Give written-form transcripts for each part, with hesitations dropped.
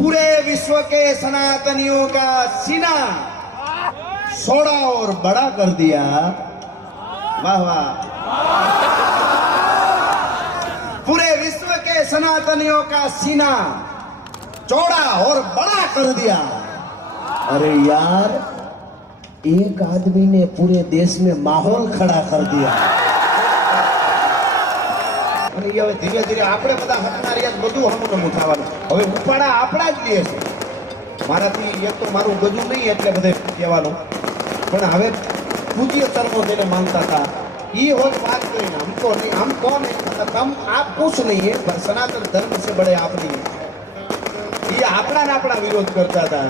पूरे विश्व के सनातनियों का सीना सोड़ा और बड़ा कर दिया। वाह वाह। पूरे विश्व के सनातनियों का सीना चौड़ा और बड़ा कर दिया। अरे यार, एक आदमी ने पूरे देश में माहौल खड़ा कर दिया। અને એ હવે ધીરે ધીરે આપણે બધા હટનારિયા બધું હમું થવાનું. હવે ઉપાડા આપણા જ લે છે. મારાથી એક તો મારું ગજું નહીં એટલે બધે કહેવાનું, પણ હવે પૂજ્ય ચરણો જેને માનતા હતા એ હોજ વાત કરીને हमको नहीं, हमको नहीं, हम आप कुछ नहीं है, पर सनातन धर्म से बड़े आप नहीं है. ये આપણા ને આપણા વિરોધ કરતા હતા.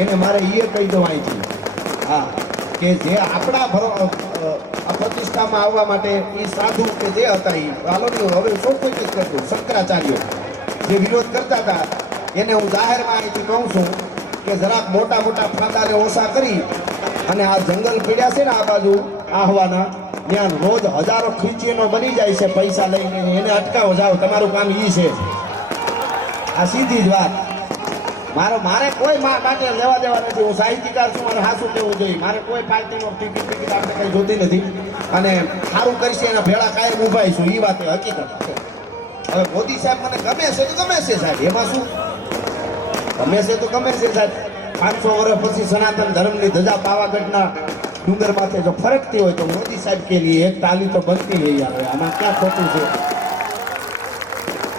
એને મારે એ કહી દેવાય છે હા કે જે આપણા પ્રતિષ્ઠામાં આવવા માટે એ સાધુ કે જે હતા એ હાલોની હવે સૌ કોઈ જ કરતું. શંકરાચાર્ય જે વિરોધ કરતા હતા એને હું જાહેરમાં અહીંથી કહું છું કે જરાક મોટા મોટા ફાંદાને ઓછા કરી અને આ જંગલ પીડ્યા છે ને આ બાજુ આહવાના, ત્યાં રોજ હજારો ખ્રિશ્ચિયનો બની જાય છે પૈસા લઈને, એને અટકાવો જાઓ, તમારું કામ એ છે. આ સીધી જ વાત. મારે કોઈ માટે લેવા દેવા નથી. હું સાહિત્યકાર છું, મારે હાસું કહેવું જોઈએ. મારે કોઈ પાર્ટીનો ટિકિટ આપણે કંઈ જોતી નથી અને સારું કરશે એના ભેળા કાયમ ઊભા છું. એ વાત હકીકત છે. હવે મોદી સાહેબ મને ગમે છે તો ગમે છે સાહેબ, એમાં શું? ગમે છે તો ગમે છે સાહેબ. 500 વર્ષ પછી સનાતન ધર્મની ધજા પાવાગઢના ડુંગર માથે જો ફરકતી હોય તો મોદી સાહેબ કે લીએ એક તાલી તો બનતી રહી. આવે આમાં ક્યાં ખોટું છે?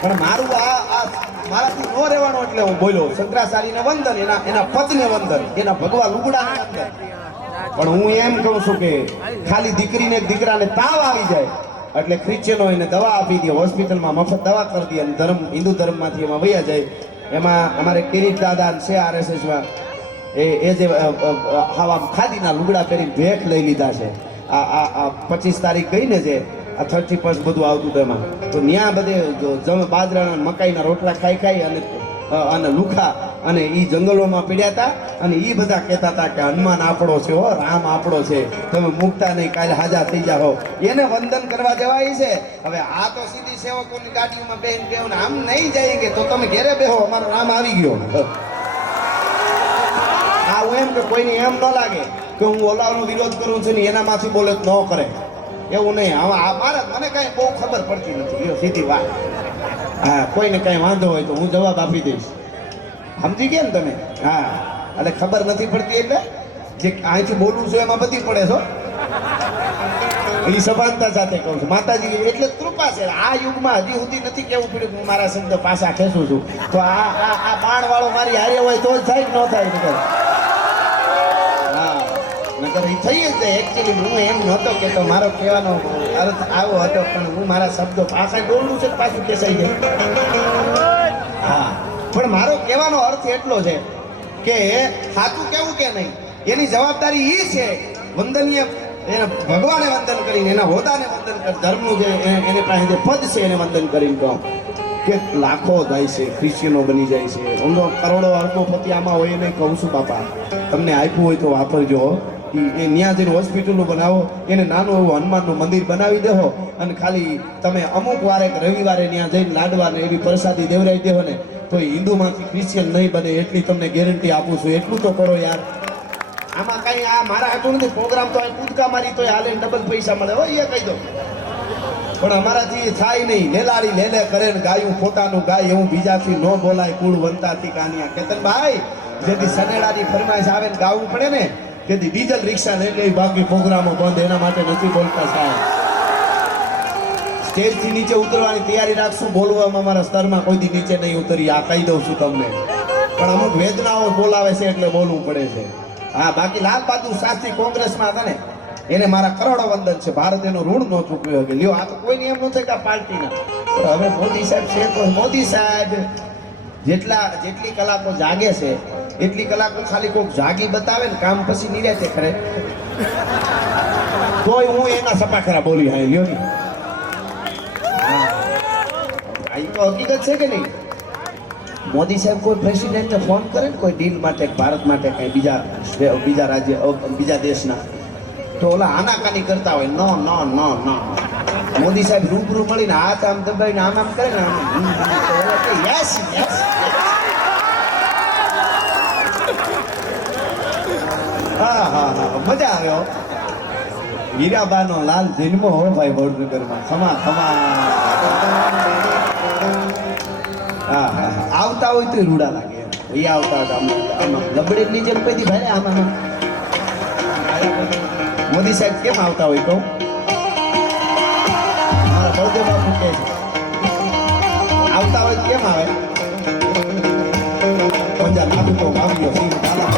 પણ મારું મારાથી ન રહેવાનું એટલે હું બોલ્યો. શંકરાચાર્યને વંદન, એના પદને વંદન, એના ભગવા લુગડાને વંદન. પણ હું એમ કહું છું કે ખાલી દીકરીને દીકરાને તાવ આવી જાય એટલે ખ્રિશ્ચનો એને દવા આપી દે, હોસ્પિટલમાં મફત દવા કરી દે અને ધર્મ હિન્દુ ધર્મમાંથી એમાં વયા જાય. એમાં અમારે કિરીટ દાદા છે RSSમાં એ જે હવા ખાદીના લુગડા પહેરીને ભેખ લઈ લીધા છે. આ 25 તારીખ ગઈ ને જે આ 31 બધું આવતું હતું એમાં, તો ત્યાં બધે બાજરાના મકાઈના રોટલા ખાઈ અને લુખા અને એ જંગલોમાં પીડ્યા હતા. અને એ બધા કહેતા હતા કે હનુમાન આપણો છે, હો રામ આપણો છે, તમે મૂકતા નહીં, કાલે હાજા થઈ જાઓ. એને વંદન કરવા દેવાય છે. હવે આ તો સીધી સેવકોની ગાડીઓમાં બેન કહેવું ને આમ નહીં જાય કે તો તમે ઘેરે બેહો, અમારો રામ આવી ગયો. આ હું એમ કે કોઈને એમ ન લાગે કે હું ઓલાનો વિરોધ કરું છું ને એનામાંથી બોલે ન કરે એવું નહીં. હવે આ મારા મને કાંઈ બહુ ખબર પડતી નથી, એ સીધી વાત. હા, કોઈને કાંઈ વાંધો હોય તો હું જવાબ આપી દઈશ. સમજી ગયા ને તમે? હા, એટલે ખબર નથી પડતી એટલે જે અહીંથી બોલું છું એમાં બધી પડે છો. એ સભાનતા સાથે કહું છું. માતાજી એટલે કૃપા છે. આ યુગમાં હજી સુધી નથી કેવું પડ્યું હું મારા શબ્દ પાછા ખેંચું છું. તો આ બાણ વાળો મારી હારે હોય તો જ થાય કે ન થાય? નકર એ થઈ જ જાય. એકચ્યુઅલી હું એમ નહોતો કહેતો, મારો કહેવાનો અર્થ આવો હતો, પણ હું મારા શબ્દો પાછા બોલું છું પાછું કેસાઈ જાય. હા, પણ મારો કહેવાનો અર્થ એટલો છે કે સાચું કેવું કે નહીં એની જવાબદારી એ છે. વંદનીય એને ભગવાને વંદન કરીને, એના હોદાને વંદન કરી, ધર્મનું જે એને પાસે જે પદ છે એને વંદન કરીને કહું કે લાખો જાય છે, ખ્રિશ્ચિયનો બની જાય છે, ઊંધો કરોડો અર્બોપતિ આમાં હોય નહીં. કહું છું બાપા, તમને આપ્યું હોય તો વાપરજો. એ ત્યાં જઈને હોસ્પિટલો બનાવો, એને નાનું એવું હનુમાનનું મંદિર બનાવી દેવો અને ખાલી તમે અમુક વારે રવિવારે ત્યાં જઈને લાડવાને એવી પ્રસાદી દેવરાઈ દેવો ને તો હિન્દુમાંથી ક્રિશ્ચિયન નહીં બને એટલી તમને ગેરંટી આપું છું. એટલું તો કરો યાર. આમાં કઈ આ મારા હાટું નથી. પ્રોગ્રામ તો કૂદકા મારી તો હાલે ડબલ પૈસા મળે હોય એ કહી દો, પણ અમારાથી થાય નહીં. લેલાડી લેલે કરે ને ગાયું પોતાનું ગાય એવું બીજાથી ન બોલાય. કુળ વંતાથી કાનિયા. કેતનભાઈ, જેથી સનેડાની ફરમાઈશ આવે ને ગાવું પડે ને તેથી ડીઝલ રિક્ષા લઈ લે, બાકી પ્રોગ્રામો બંધ. એના માટે નથી બોલતા સાહેબ. સ્ટેજથી નીચે ઉતરવાની તૈયારી રાખશું. બોલવામાં મારા સ્તરમાં કોઈ દી નીચે નહીં ઉતરી, આ કહી દઉં છું તમને. પણ અમુક વેદનાઓ બોલાવે છે એટલે બોલવું પડે છે. હા, બાકી લાલ બહાદુર શાસ્ત્રી કોંગ્રેસમાં હતા ને એને મારા કરોડો વંદન છે. ભારત એનો ઋણ ન ચૂકવ્યો કે લ્યો. આ તો કોઈને એમ નથી કે આ પાર્ટીના. હવે મોદી સાહેબ છે તો મોદી સાહેબ જેટલી કલાકો જાગે છે એટલી કલાકો ખાલી કોઈક જાગી બતાવે ને કામ પછી નિરાતે કરે તોય હું એના સપાખરા બોલી હા લ્યો ની. આ તો હકીકત છે કે નહીં? મોદી સાહેબ કોઈ પ્રેસિડેન્ટને ફોન કરે ને કોઈ ડીલ માટે, ભારત માટે કઈ બીજા રાજ્ય બીજા દેશના, તો ઓલા આનાકાની કરતા હોય. નો નો નો નો મોદી સાહેબ રૂબરૂ મળીને હાથ આમ દબાઈને આમ આમ કરે ને યસ યસ હા હા હા મજા આવ્યો. હીરાબાનો લાલ જન્મો હો ભાઈ વડનગરમાં. ખમા ખમા. હા હા આવતા હોય તો રૂડા લાગે. એ આવતા હતા આમાં લબડેની જેમ કઈ દી ભાઈ આમાં મોદી સાહેબ કેમ આવતા હોય કહું? મારા બળદેવ બાપુ કહે છે આવતા હોય કેમ આવે? પંજા નાખું તો આવ્યો સિંહ કાલા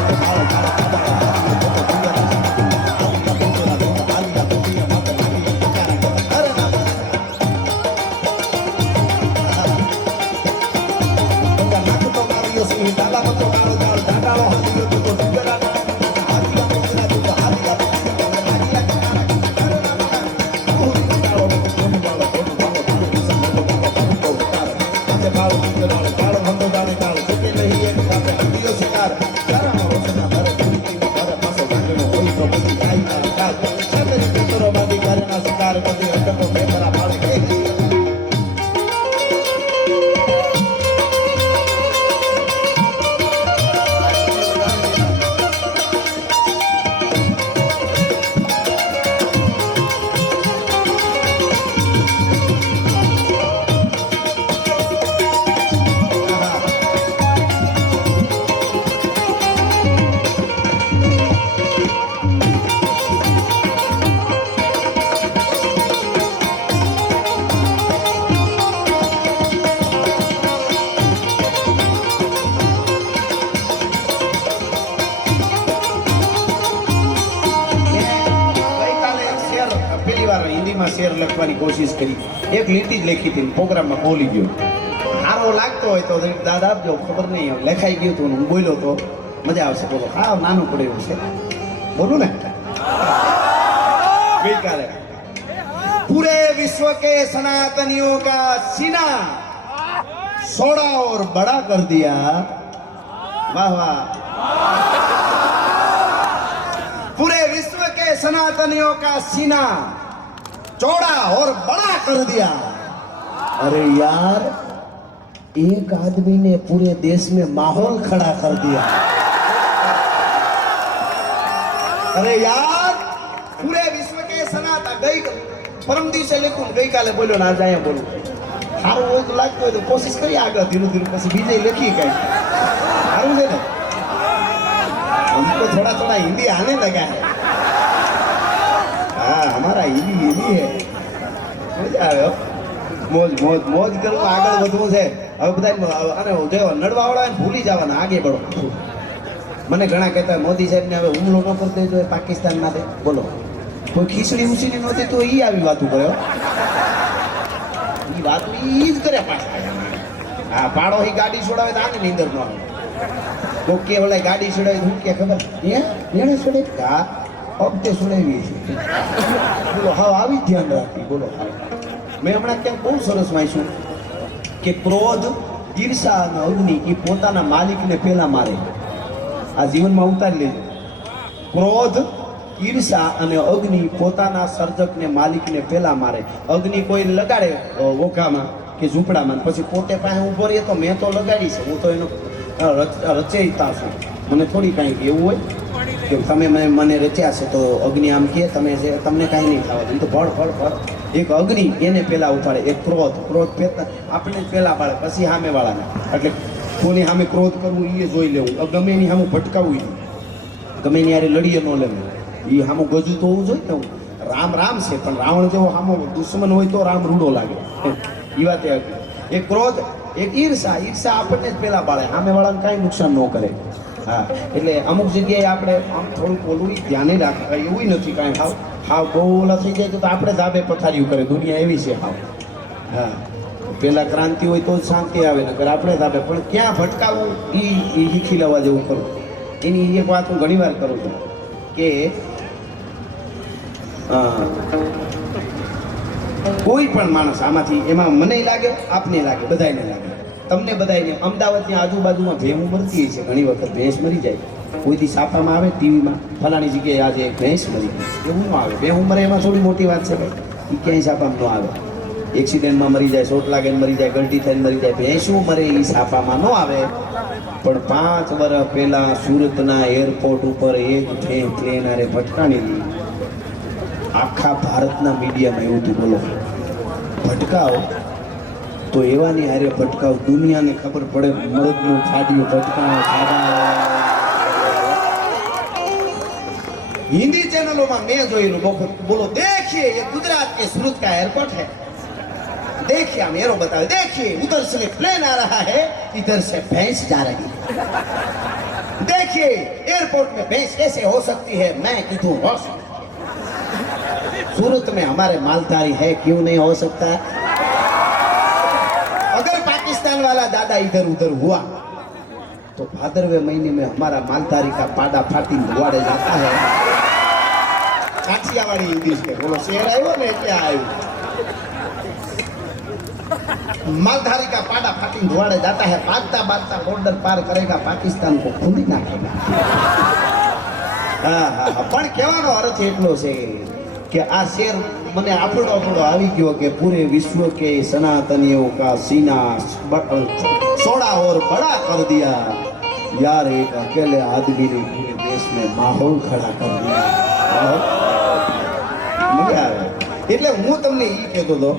કાળો કાળો હિન્દીમાં શેર લખવાની કોશિશ કરી. એક લીટી જ લખી હતી પ્રોગ્રામમાં બોલી ગયો. સારો લાગતો હોય તો દાદા આપજો. ખબર નહીં હવે લખાઈ ગયું હતું હું બોલ્યો તો મજા આવશે. બોલો હા નાનું પડે એવું છે બોલું ને. ગઈકાલે पूरे विश्व के सनातनियों का सीना सोड़ा और बड़ा कर दिया. वाह वाह. पूरे विश्व के सनातनियों का सीना चौड़ा और बड़ा कर दिया. अरे यार एक आदमी ने पूरे देश में माहौल खड़ा कर दिया. अरे यार पूरे विश्व के सनातन गई परम દિવસે લખું ગઈકાલે બોલ્યો ને આજે અહીંયા બોલું. સારું હોય તો લાગતું હોય તો કોશિશ કરી આગળ ધીરું ધીરું પછી બીજે લખી કઈ સારું છે ને. हमको थोड़ा थोड़ा हिंदी आने लगा है. हाँ हमारा हिंदी हिंदी है. मजा આવે મોજ મોજ મોજ કરવું આગળ વધવું છે. હવે બધા અને જો નડવાવાળા ભૂલી જવાના આગે બળો. મને ઘણા કહેતા મોદી સાહેબને હવે હુમલો ન કરતો હોય તો પાકિસ્તાન માટે બોલો કોઈ ખીચડી ઉછીની નહોતી તો ઈ આવી વાતું કર્યો. ઈ વાત ઈ જ કરે પાછા. હા પાડો ઈ ગાડી છોડાવે તો આની નીંદર ન આવે. કોક કે ઓલા ગાડી છોડાવી હું કે ખબર એને છોડાવી હા અબતે છોડાવી છે. બોલો હા આવી ધ્યાન રાખી બોલો. મેં હમણાં ક્યાંક બહુ સરસ વાંચ્યું કે ક્રોધ ઈર્ષા અને અગ્નિ એ પોતાના માલિકને પહેલા મારે. આ જીવનમાં ઉતારી લેજો. ક્રોધ ઈર્ષા અને અગ્નિ પોતાના સર્જકને માલિકને પહેલા મારે. અગ્નિ કોઈ લગાડે ઓઘામાં કે ઝૂંપડામાં પછી પોતે પાસે ઊભો રહે તો મેં તો લગાડી છે હું તો એનો રચયિતા છું. મને થોડી કાંઈક એવું હોય કે તમે મને રચ્યા છે તો અગ્નિ આમ કે તમે છે તમને કાંઈ નહીં થવા દે તો ભળ ભળ ભળ. એક અગ્નિ એને પહેલા ઉપાડે. એક ક્રોધ ક્રોધ પહેલા આપણે પહેલા પાડે પછી સામેવાળાને. એટલે કોની સામે ક્રોધ કરવું એ જોઈ લેવું. ગમે એની સામે ભટકાવવું ગમે એની યારે લડીએ ન લેવું. એ સામું ગજુ તો હોવું જોઈએ ને. રામ રામ છે પણ રાવણ જેવો સામો દુશ્મન હોય તો રામ રૂડો લાગે. એ વાત એક ક્રોધ એક ઈર્ષા. ઈર્ષા આપણને જ પહેલા પાડે સામેવાળાને કાંઈ નુકસાન ન કરે. હા એટલે અમુક જગ્યાએ આપણે આમ થોડુંક ઓલું ધ્યાને રાખવા એવું નથી કાંઈ. હાવ હાવ બહુ ઓલા થઈ જાય તો આપણે ધાબે પથારીઓ કરે. દુનિયા એવી છે હાવ. હા પેલા ક્રાંતિ હોય તો શાંતિ આવે નકર આપણે ધાબે. પણ ક્યાં ભટકાવવું એ શીખી લેવા જેવું કરું. એની એક વાત હું ઘણી વાર કરું છું કે કોઈ પણ માણસ આમાંથી એમાં મને લાગે આપને લાગે બધાને લાગે તમને બધાને અમદાવાદની આજુબાજુમાં ભેહું મરતી છે. ઘણી વખત ભેંસ મરી જાય. કોઈથી છાપામાં આવે ટીવીમાં ફલાણી જગ્યાએ આજે એક ભેંસ મરી ગઈ એવું ન આવે. ભેહું મરે એમાં થોડી મોટી વાત છે ભાઈ. એ ક્યાંય છાપામાં ન આવે. એક્સિડન્ટમાં મરી જાય ચોટ લાગે મરી જાય ગલટી થઈને મરી જાય. ભેંસું મરે એ છાપામાં ન આવે. પણ 5 વર્ષ પહેલા સુરતના એરપોર્ટ ઉપર એક પ્લેન આરે ભટકાણી આખા ભારતના મીડિયામાં એવું હતું બોલો ભટકાવ તો એવાની હારે ભટકાવ દુનિયાને ખબર પડે મરદનું ફાડ્યું ભટકાવ हिंदी चैनलों में मैं जो बोलो देखिए ये गुजरात के सूरत का एयरपोर्ट है देखिए हम एरो बताओ देखिए उधर से प्लेन आ रहा है इधर से भैंस जा रही है देखिए एयरपोर्ट में भैंस कैसे हो सकती है मैं किधू हो सूरत में हमारे मालधारी है क्यों नहीं हो सकता अगर पाकिस्तान वाला दादा इधर उधर हुआ तो भादरवे महीने में हमारा मालधारी का पाड़ा फाटी धुआड़े जाता है काठियावाड़ी इंग्लिश में बोलो शेर आयो ने क्या आयो मालधारी का पाड़ा फाटी धुआड़े जाता है भागता भागता बॉर्डर पार करेगा पाकिस्तान को खूंदी नाखेगा પણ કહેવાનો અર્થ એટલો છે કે આ શેર મને આપણો આવી ગયો કે પૂરે વિશ્વ के सनातनियों का सीना सोड़ा और बड़ा कर दिया यार एक अकेले आदमी ने पूरे देश में माहौल खड़ा कर दिया मजा આવે એટલે હું તમને એ કહેતો હતો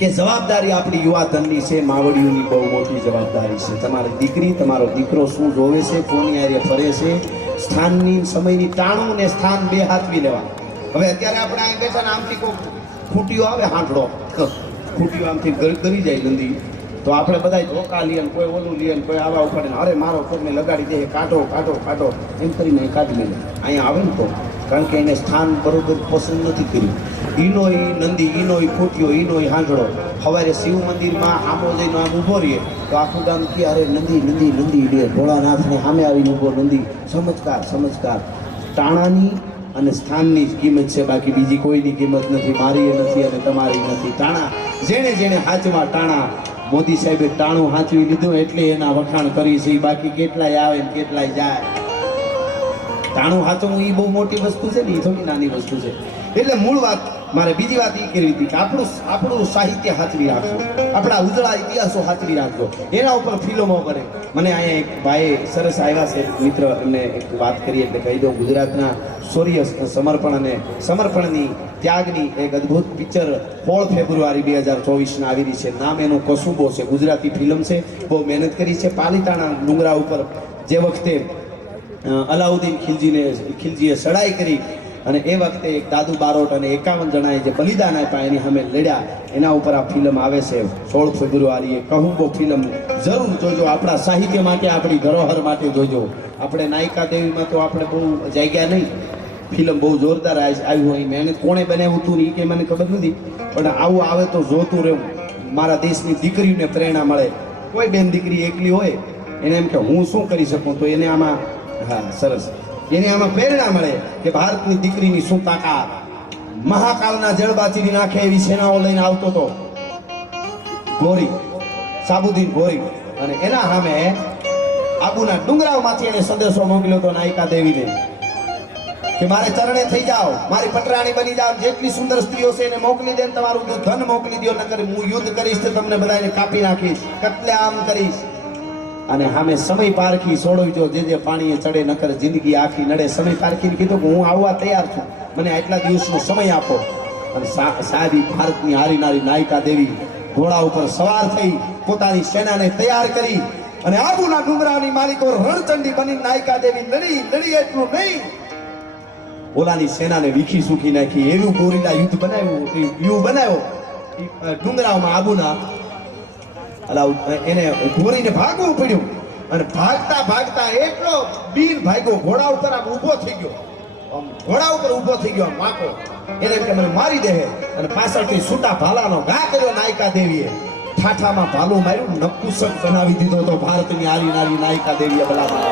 કે જવાબદારી આપણી યુવા ધનની છે માવડીઓની બહુ મોટી જવાબદારી છે તમારી દીકરી તમારો દીકરો શું જોવે છે કોની હારે ફરે છે સ્થાનની સમયની ટાણું ને સ્થાન બે હાથવી લેવા હવે અત્યારે આપણે અહીં બેઠા ને આમથી કોઈ ખૂટીઓ આવે હાંડડો ખૂટીઓ આમથી ગરી જાય ગંદી તો આપણે બધા ધોકા લઈએ ને કોઈ ઓલું લઈએ ને કોઈ આવા ઉપાડીને અરે મારો પગને લગાડી દે કાઢો કાઢો કાઢો એમ કરીને કાઢી લે અહીંયા આવે ને તો કારણ કે એને સ્થાન બરોબર પસંદ નથી કર્યું ઈનો એ નંદી ઈનો એ ખૂટ્યો ઈનો એ હાંડડો સવારે શિવ મંદિરમાં આમો જઈને આમ ઊભો રહીએ તો આખું ગામ કે અરે નંદી નંદી નંદી ડે ભોળાનાથને સામે આવીને ઊભો નંદી ચમત્કાર ચમત્કાર ટાણાની અને સ્થાનની જ કિંમત છે બાકી બીજી કોઈની કિંમત નથી મારી નથી અને તમારી નથી ટાણા જેણે જેણે હાથમાં ટાણા મોદી સાહેબે ટાણું હાંચવી લીધું એટલે એના વખાણ કરી છે બાકી કેટલાય આવે ને કેટલાય જાય ટાણું હાચવું એ બહુ મોટી વસ્તુ છે ને એ થોડી નાની વસ્તુ છે એટલે મૂળ વાત મારે બીજી વાત એ કરવી હતી કે આપણું સાહિત્ય હાચવી રાખજો આપણા ઉજળા ઇતિહાસો હાચવી રાખજો એના ઉપર ફિલ્મો બને મને અહીંયા એક ભાઈ સરસ આવ્યા છે મિત્ર એમને એક વાત કરી એટલે કહી દઉં ગુજરાતના શૌર્ય સમર્પણ અને સમર્પણની ત્યાગની એક અદ્ભુત પિક્ચર 16 ફેબ્રુઆરી 2024 આવી રહી છે નામ એનું કસુંબો છે ગુજરાતી ફિલ્મ છે બહુ મહેનત કરી છે પાલીતાણા ડુંગરા ઉપર જે વખતે અલાઉદ્દીન ખિલજીએ ચડાઈ કરી અને એ વખતે એક દાદુ બારોટ અને 51 જણાએ જે બલિદાન આપ્યા એની સામે લડ્યા એના ઉપર આ ફિલ્મ આવે છે 16 ફેબ્રુઆરીએ કહુંબો ફિલ્મ જરૂર જોજો આપણા સાહિત્ય માટે આપણી ધરોહર માટે જોજો આપણે નાયકા દેવીમાં તો આપણે બહુ જાગ્યા નહીં ફિલ્મ બહુ જોરદાર આવી હોય મહેનત કોણે બનાવ્યું હતું એ કે મને ખબર નથી પણ આવું આવે તો જોતું રહેવું મારા દેશની દીકરીઓને પ્રેરણા મળે કોઈ બેન દીકરી એકલી હોય એને એમ કે હું શું કરી શકું તો એને આમાં હા સરસ એને આમાં પ્રેરણા મળે કે ભારતની દીકરીની શું તાકાત મહાકાલના જળબાચીની નાખે એવી સેનાઓ લઈને આવતો હતો ગોરી સાબુદ્દીન ગોરી અને એના સામે આબુના ડુંગરાઓમાંથી એને સંદેશો મોકલ્યો હતો નાયકા દેવીને કે મારે ચરણે થઈ જાઓ મારી પટરાણી બની જાઓ જેટલી સુંદર સ્ત્રીઓ છે એને મોકલી દે તમારું ધન મોકલી દો નકર હું યુદ્ધ કરીશ તો તમને બધાને કાપી નાખીશ કત્લેઆમ કરીશ અને સામે સમય પારખી સોડવજો જે પાણીએ ચડે નકર જિંદગી આખી નડે સમય પારખીને કીધું કે હું આવવા તૈયાર છું મને આટલા દિવસનો સમય આપો અને સાદી ભારતની હારીનારી નાયકા દેવી ઘોડા ઉપર સવાર થઈ પોતાની સેનાને તૈયાર કરી અને આબુના ડુંગરાની માલિકો રણચંડી બની નાયકા દેવી લડી એટલું નહીં ઓલાની સેનાને વીખી સૂકી નાખી એવું ગોરીલા યુદ્ધ બનાવ્યો ડુંગરાઓમાં આબુના એને ગોરીને ભાગવું પડ્યું અને ભાગતા ભાગતા એટલો બીર ભાગ્યો ઘોડા ઉપર આમ ઊભો થઈ ગયો ઘોડા ઉપર ઊભો થઈ ગયો માકો એને એમ કે મને મારી દે અને પાછળથી છૂટા ભાલાનો ઘા કર્યો નાયકા દેવીએ ઠાઠામાં ભાલું માર્યું નપુસક બનાવી દીધો તો ભારતની આરી નારી નાયકા દેવીએ બલામાં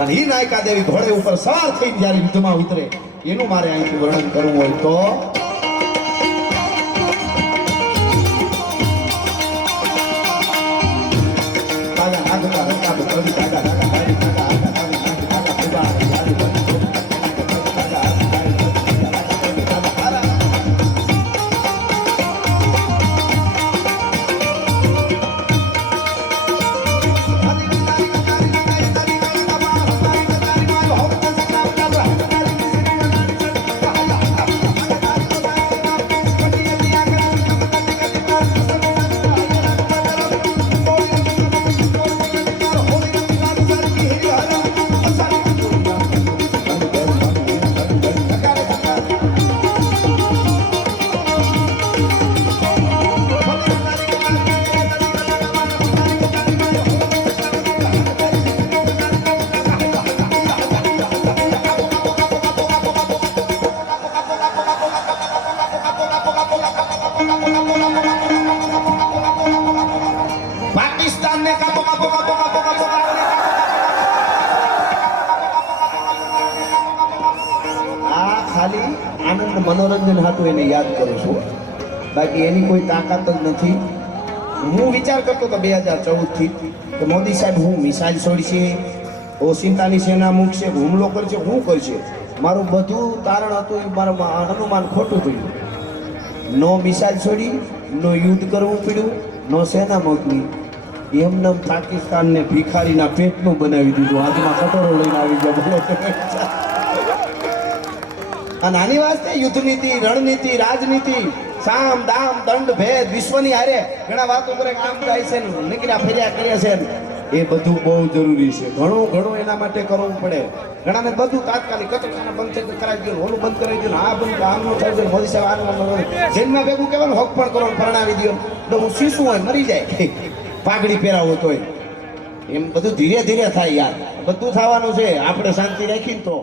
અને એ નાયકા દેવી ઘોડે ઉપર સવાર થઈ જ્યારે યુદ્ધમાં ઉતરે એનું મારે અહીંથી વર્ણન કરવું હોય તો પાકિસ્તાનને કાપો કાપો કાપો કાપો કાપો આ ખાલી આનંદ મનોરંજન હતું એને યાદ કરું છું, બાકી એની કોઈ તાકાત જ નથી. હું વિચાર કરતો હતો 2014 થી કે મોદી સાહેબ હું મિસાઇલ છોડશે, ઓશિંતાની સેના મૂકશે, હુમલો કરશે, શું કરશે. મારું બધું તારણ હતું એ મારું અનુમાન ખોટું થયું. નો મિસાઇલ છોડી, નો યુદ્ધ કરવું પડ્યું, નો સેના મોકલી, એમને પાકિસ્તાનને ભિખારીના પેટનું બનાવી દીધું. હાથમાં કટોરો લઈને આવી ગયા. બોલો આ નાની વાત છે. યુદ્ધ નીતિ, રણનીતિ, રાજનીતિ, સામ દામ દંડ ભેદ વિશ્વની હારે ઘણા વાતો કરે, આમ થાય છે ને નીકળ્યા ફેર્યા કરે છે ને, એ બધું બહુ જરૂરી છે. ઘણું ઘણું એના માટે કરવું પડે. ઘણાને બધું તાત્કાલિક કચરાખાના બંધ થઈ કરાવી દો, ઓલું બંધ કરાવી દો, આ બંધ આમ નો થાય છે, મોદી સાહેબ આનું જેલમાં ભેગું કહેવાનું, હક પણ કરો, પરણાવી દો. તો હું શીશું હોય મરી જાય, પાઘડી પહેરાવો તોય. એમ બધું ધીરે ધીરે થાય યાર, બધું થવાનું છે આપણે શાંતિ રાખીને તો.